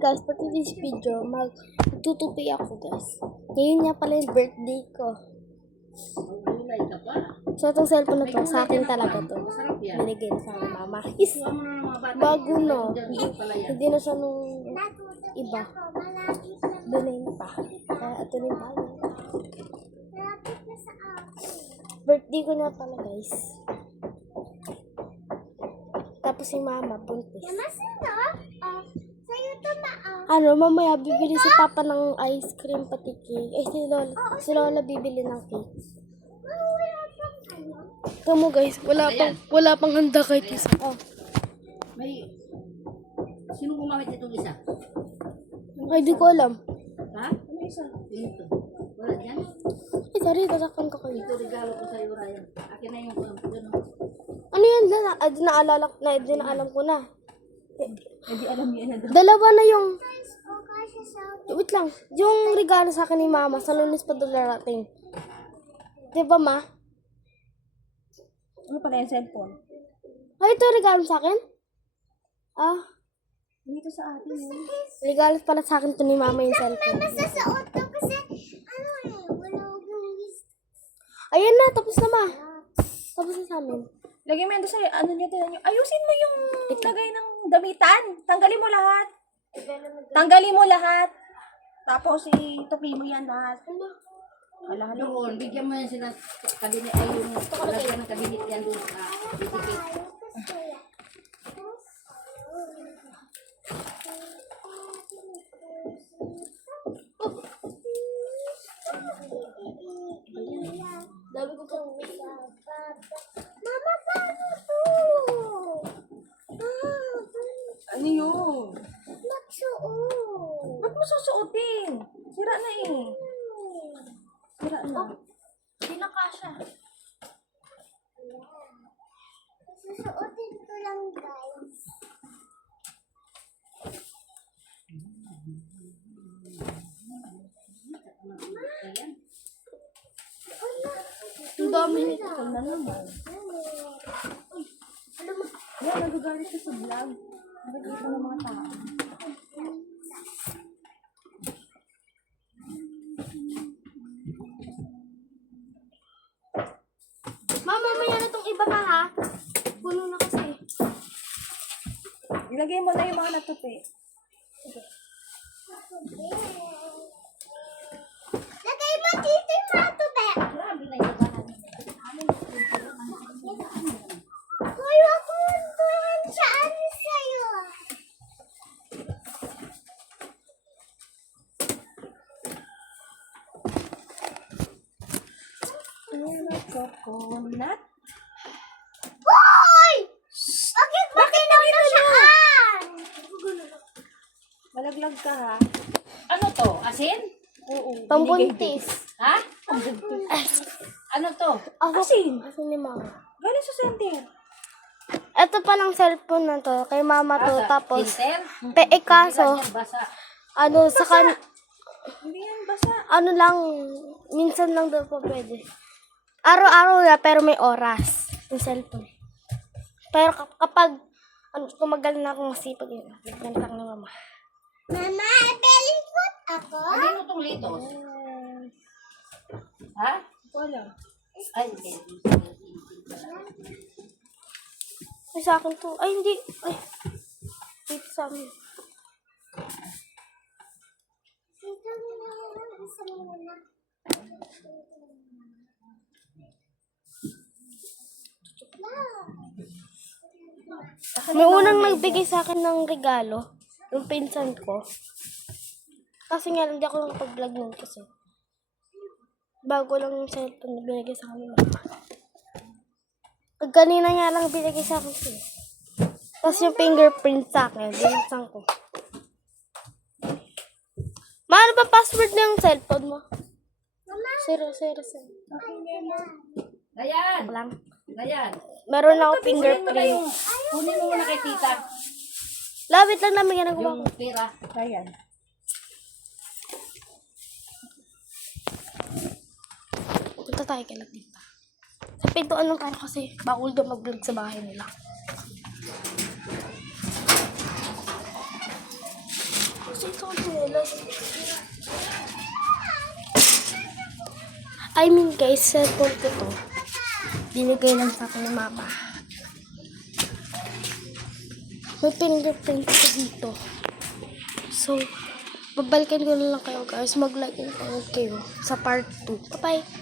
Guys, for today's video, magtutupi ako, guys. Ngayon nga pala yung birthday ko. So, itong cellphone na to, sa akin talaga to. Binigay sa akin mama. Is, bago no. Hindi na siya nung iba. Bilhin pa. Kaya ito na yung bago. Birthday ko na pala, guys. Tapos si mama, buntis. Ano, mamaya bibili si Papa ng ice cream pati cake. Eh, si Lola bibili ng cake. Kamu guys, wala pang handa kahit isa. Oh. Sino gumamit itong isa? Ay, di ko alam. Ha? Ano isa? Ito. Wala dyan? Ay, sorry, tatakpan ko kayo. Ito regalo ko sa'yo, Ryan. Akin na yung gano'n. Ano yan? Di na alam ko na. Hindi alam niya na daw. Dalawa na yung... Wait lang. Yung regalo sa akin ni Mama, sa Lunes pa doon darating. Diba, Ma? Ano pala yung cellphone? Ay, ito regalo sa akin? Ah, Dito sa atin yun. regalo pala sa akin to ni Mama yung cellphone. Masasuot ko kasi, wala akong Ayan na, tapos na, Ma. Tapos na sa amin. Lagyan mo yan doon sa, ano niya, ayusin mo yung lagay ng damitan. Tanggalin mo lahat. Tanggalin mo lahat. Tapos, itupi mo yan lahat. Wala na. Doon, bigyan mo yan sila kabinet ay yung lagyan ng kabinet yan doon sa titikit. Dami ko pang Mama, paano to? Ano yun? Magsuot. Ba't mo susuotin? Sira na eh. Sira na. Hindi na kasha. Susuotin ko lang, guys. Ang dami nito. Ito na naman. Yan, nagagalit ka sa vlog. Nakikita ng mga tao. Mama, mamaya na tong iba pa, ha? Puno na kasi. Ilagay mo na yung mga natupi. Lagay mo dito yung mga tube. Grabe na yung bahan. Kuya ko, tuhan saan sa'yo? Coconut. Hoy! Bakit ba kinakasaan? Malaglag ka ha. Ano to? Asin? Oo. Pambuntis. Ha? Ano to? Asin. Asin ni Mama. Galing sa center. Ito pa ng cellphone na to. Kay Mama to. Basa. Tapos, Tinter? kaso, Ganyan, basa. ano, sa Hindi yan basa. ano lang, minsan lang daw po pwede. Araw-araw na, pero may oras. Yung cellphone. Pero kapag, ano, tumagal na akong masipag yun. Ganito lang ni Mama. Mama, belly foot ako? Ano mo itong litos? Ha? Wala. Ay, hindi. Ay, sa akin to. Ay, hindi. Ay, dito sa amin. Ito muna yun. Isa muna. May unang nagbigay sa akin ng regalo. Yung pinsan ko. Kasi nga, hindi ako nakapag-vlog nun kasi. Bago lang yung cellphone na binigay sa akin. Kanina nga lang binigay sa akin siya. Tapos yung fingerprint sa akin, binuksan ko. Ano ba password ng cellphone mo? 000. Dayan! Lang. Dayan! Meron na ako Kunin mo na fingerprint. yung, kunin mo muna kay tita. Labit lang namin ginagawa ko. Yung pera. Ayan. Punta tayo kay Latita. Sa pintuan lang tayo kasi bawal daw mag-vlog sa bahay nila. kasi ito ang sinelas. I mean guys, cellphone ko to. Binigay lang sa akin ng mama. May fingerprint ko dito. So, babalikan ko na lang kayo guys. Mag-like and comment kayo sa part 2. Bye-bye!